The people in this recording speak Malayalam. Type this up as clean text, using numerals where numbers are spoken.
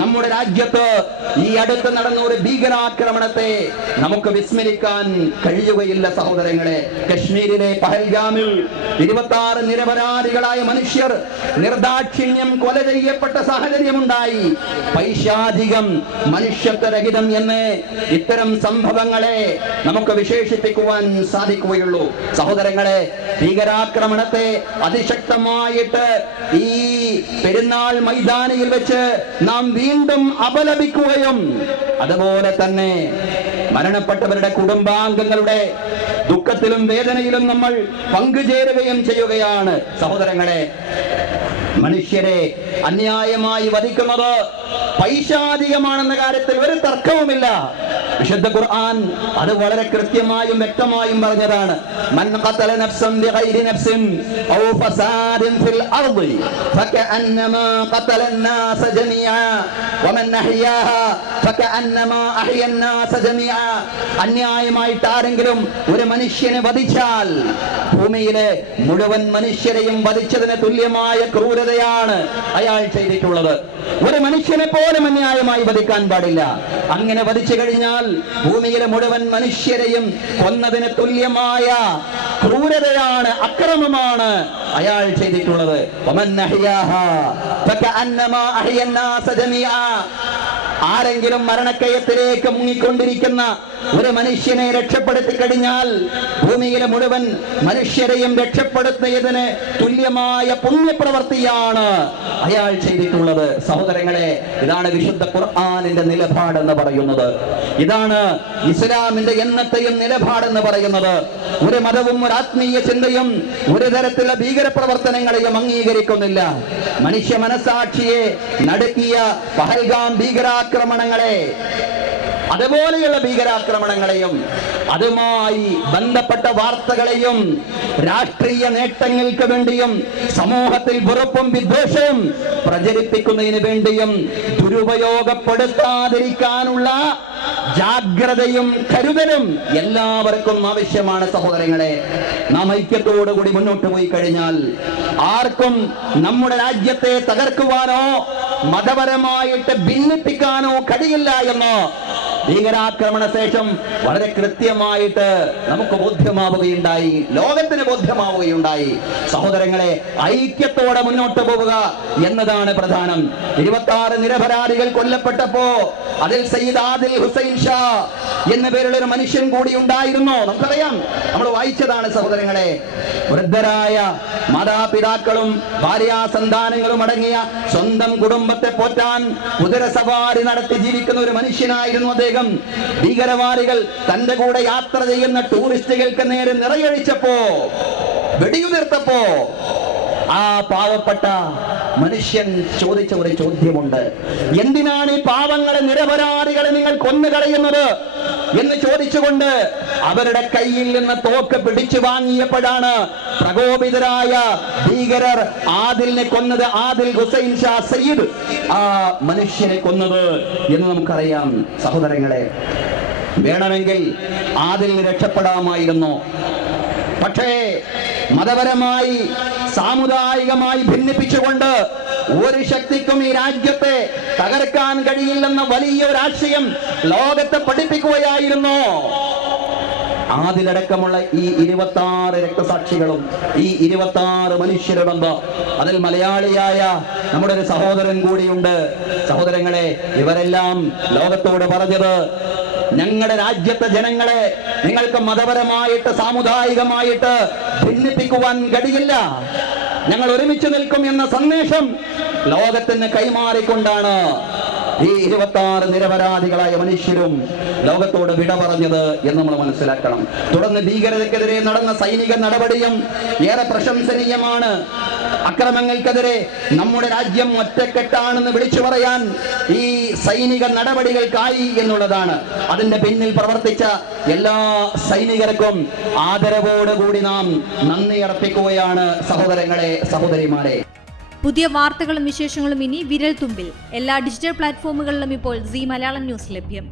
നമ്മുടെ രാജ്യത്ത് ഈ അടുത്ത് നടന്ന ഒരു ഭീകരാക്രമണത്തെ നമുക്ക് വിസ്മരിക്കാൻ കഴിയുകയില്ല സഹോദരങ്ങളെ. കശ്മീരിലെ പഹൽഗാമിൽ 26 നിരപരാധികളായ മനുഷ്യർ നിർദാക്ഷിണ്യം കൊല ചെയ്യപ്പെട്ട സാഹചര്യമുണ്ടായി. പൈശാചികം, മനുഷ്യത്വരഹിതം എന്ന് ഇത്തരം സംഭവങ്ങളെ നമുക്ക് വിശേഷിപ്പിക്കുവാൻ സാധിക്കുകയുള്ളൂ. സഹോദരങ്ങളെ, ഭീകരാക്രമണത്തെ അതിശക്തമായിട്ട് ഈ പെരുന്നാൾ മൈതാനിയിൽ വെച്ച് നാം വീണ്ടും അപലപിക്കുകയും അതുപോലെ തന്നെ മരണപ്പെട്ടവരുടെ കുടുംബാംഗങ്ങളുടെ ദുഃഖത്തിലും വേദനയിലും നമ്മൾ പങ്കുചേരുകയും ചെയ്യുകയാണ്. സഹോദരങ്ങളെ, മനുഷ്യരെ അന്യായമായി വധിക്കുന്നത് പൈശാചികമാണെന്ന കാര്യത്തിൽ ഒരു തർക്കവുമില്ല. വിശുദ്ധ ഖുർആൻ അത് വളരെ കൃത്യമായും വ്യക്തമായും പറഞ്ഞതാണ്. മൻ ഖതല നഫ്സൻ ബിഗൈരി നഫ്സിൻ ഔ ഫസാദിൻ ഫിൽ അർദി ഫകഅന്നമാ ഖതല الناس ജമീഅ വമൻ അഹ്യാഹാ ഫകഅന്നമാ അഹ്യ الناس ജമീഅ. അന്യായമായിട്ട് ആരെങ്കിലും ഒരു മനുഷ്യനെ വധിച്ചാൽ ഭൂമിയിലെ മുഴുവൻ മനുഷ്യരെയും വധിച്ചതിന് തുല്യമായ ക്രൂരതയാണ് അയാൾ ചെയ്തിട്ടുള്ളത്. ഒരു മനുഷ്യനെ പോലും അന്യായമായി വധിക്കാൻ പാടില്ല. അങ്ങനെ വധിച്ചു കഴിഞ്ഞാൽ ഭൂമിയിലെ മുഴുവൻ മനുഷ്യരെയും കൊന്നതിന് തുല്യമായ ക്രൂരതയാണ്, അക്രമമാണ് അയാൾ ചെയ്തിട്ടുള്ളത്. ആരെങ്കിലും മരണക്കയത്തിലേക്ക് മുങ്ങിക്കൊണ്ടിരിക്കുന്ന ഒരു മനുഷ്യനെ രക്ഷപ്പെടുത്തി കഴിഞ്ഞാൽ ഭൂമിയിലെ മുഴുവൻ മനുഷ്യരെയും രക്ഷപ്പെടുത്തിയതിന് തുല്യമായ പുണ്യപ്രവൃത്തിയാണ് അയാൾ ചെയ്തിട്ടുള്ളത്. സഹോദരങ്ങളെ, ഇതാണ് വിശുദ്ധ ഖുർആനിന്റെ നിലപാടെന്ന് പറയുന്നത്. ഇതാണ് ഇസ്ലാമിന്റെ എന്നത്തെയും നിലപാടെന്ന് പറയുന്നത്. ഒരു മതവും ഒരു ആത്മീയ ചിന്തയും ഒരു തരത്തിലുള്ള ഭീകരപ്രവർത്തനങ്ങളെയും അംഗീകരിക്കുന്നില്ല. മനുഷ്യ മനസാക്ഷിയെ നടുക്കിയ പഹൽഗാം ഭീകരാക്രമണങ്ങളെ, അതുപോലെയുള്ള ഭീകരാക്രമണങ്ങളെയും അതുമായി ബന്ധപ്പെട്ട വാർത്തകളെയും രാഷ്ട്രീയ നേട്ടങ്ങൾക്ക് വേണ്ടിയും സമൂഹത്തിൽ വെറുപ്പും വിദ്വേഷവും പ്രചരിപ്പിക്കുന്നതിന് വേണ്ടിയും ദുരുപയോഗപ്പെടുത്താതിരിക്കാനുള്ള ജാഗ്രതയും കരുതലും എല്ലാവർക്കും ആവശ്യമാണ്. സഹോദരങ്ങളെ, നാം ഐക്യത്തോടുകൂടി മുന്നോട്ട് പോയി കഴിഞ്ഞാൽ ആർക്കും നമ്മുടെ രാജ്യത്തെ തകർക്കുവാനോ മതപരമായിട്ട് ഭിന്നിപ്പിക്കാനോ കഴിയില്ല എന്ന് ഭീകരാക്രമണ ശേഷം വളരെ കൃത്യമായിട്ട് നമുക്ക് ബോധ്യമാവുകയുണ്ടായി, ലോകത്തിന് ബോധ്യമാവുകയുണ്ടായി. സഹോദരങ്ങളെ, ഐക്യത്തോടെ മുന്നോട്ട് പോവുക എന്നതാണ് പ്രധാനം. 26 നിരപരാധികൾ കൊല്ലപ്പെട്ടപ്പോ അതിൽ സയ്യിദ് ആദിൽ ഹുസൈൻ ഷാ എന്ന പേരുള്ള ഒരു മനുഷ്യൻ കൂടി ഉണ്ടായിരുന്നു. നമുക്കറിയാം, നമ്മൾ വായിച്ചതാണ്. സഹോദരങ്ങളെ, വൃദ്ധരായ മാതാപിതാക്കളും ഭാര്യാസന്താനങ്ങളും അടങ്ങിയ സ്വന്തം കുടുംബത്തെ പോറ്റാൻ കുതിരസവാരി നടത്തി ജീവിക്കുന്ന ഒരു മനുഷ്യനായിരുന്നു അദ്ദേഹം. ഭീകരവാദികൾ തന്റെ കൂടെ യാത്ര ചെയ്യുന്ന ടൂറിസ്റ്റുകൾക്ക് നേരെ നിറയൊഴിച്ചപ്പോ, വെടിയുതിർത്തപ്പോ ആ പാവപ്പെട്ട മനുഷ്യൻ ചോദിച്ച ഒരു ചോദ്യമുണ്ട്. എന്തിനാണ് ഈ പാവങ്ങളെ, നിരപരാധികളെ നിങ്ങൾ കൊന്നുകളയുന്നത് എന്ന് ചോദിച്ചുകൊണ്ട് അവരുടെ കയ്യിൽ നിന്ന് തോക്ക് പിടിച്ചു വാങ്ങിയപ്പോഴാണ് പ്രകോപിതരായ ഭീകരർ ആദിലിനെ കൊന്നത്. ആദിൽ ഹുസൈൻ ഷാ സയ്യിദ് ആ മനുഷ്യനെ കൊന്നത് എന്ന് നമുക്കറിയാം. സഹോദരങ്ങളെ, വേണമെങ്കിൽ ആദിലിന് രക്ഷപ്പെടാമായിരുന്നു. പക്ഷേ മതപരമായി സാമുദായികമായി ഭിന്നിപ്പിച്ചുകൊണ്ട് ഒരു ശക്തിക്കും ഈ രാജ്യത്തെ തകർക്കാൻ കഴിയില്ലെന്ന വലിയ ഒരു ആശയം ലോകത്തെ പഠിപ്പിക്കുകയായിരുന്നു. അതിലടക്കമുള്ള ഈ 26 രക്തസാക്ഷികളും ഈ 26 മനുഷ്യരുണ്ട്. അതിൽ മലയാളിയായ നമ്മുടെ ഒരു സഹോദരൻ കൂടിയുണ്ട്. സഹോദരങ്ങളെ, ഇവരെല്ലാം ലോകത്തോട് പറഞ്ഞത്, ഞങ്ങളുടെ രാജ്യത്തെ ജനങ്ങളെ നിങ്ങൾക്ക് മതപരമായിട്ട് സാമുദായികമായിട്ട് ഭിന്നിപ്പിക്കുവാൻ കഴിയില്ല, ഞങ്ങൾ ഒരുമിച്ച് നിൽക്കും എന്ന സന്ദേശം ലോകത്തിന് കൈമാറിക്കൊണ്ടാണ് ഈ 26 നിരപരാധികളായ മനുഷ്യരും ലോകത്തോട് വിട പറഞ്ഞത് എന്ന് നമ്മൾ മനസ്സിലാക്കണം. തുടർന്ന് ഭീകരതയ്ക്കെതിരെ നടന്ന സൈനിക നടപടിയും ഏറെ പ്രശംസനീയമാണ്. അക്രമങ്ങൾക്കെതിരെ നമ്മുടെ രാജ്യം ഒറ്റക്കെട്ടാണെന്ന് വിളിച്ചു പറയാൻ ഈ സൈനിക നടപടികൾക്കായി എന്നുള്ളതാണ്. അതിന്റെ പിന്നിൽ പ്രവർത്തിച്ച എല്ലാ സൈനികർക്കും ആദരവോടുകൂടി നാം നന്ദി അർപ്പിക്കുകയാണ്. സഹോദരങ്ങളെ, സഹോദരിമാരെ, പുതിയ വാർത്തകളും വിശേഷങ്ങളും ഇനി വിരൽ തുമ്പിൽ. എല്ലാ ഡിജിറ്റൽ പ്ലാറ്റ്ഫോമുകളിലും ഇപ്പോൾ സീ മലയാളം ന്യൂസ് ലഭ്യം.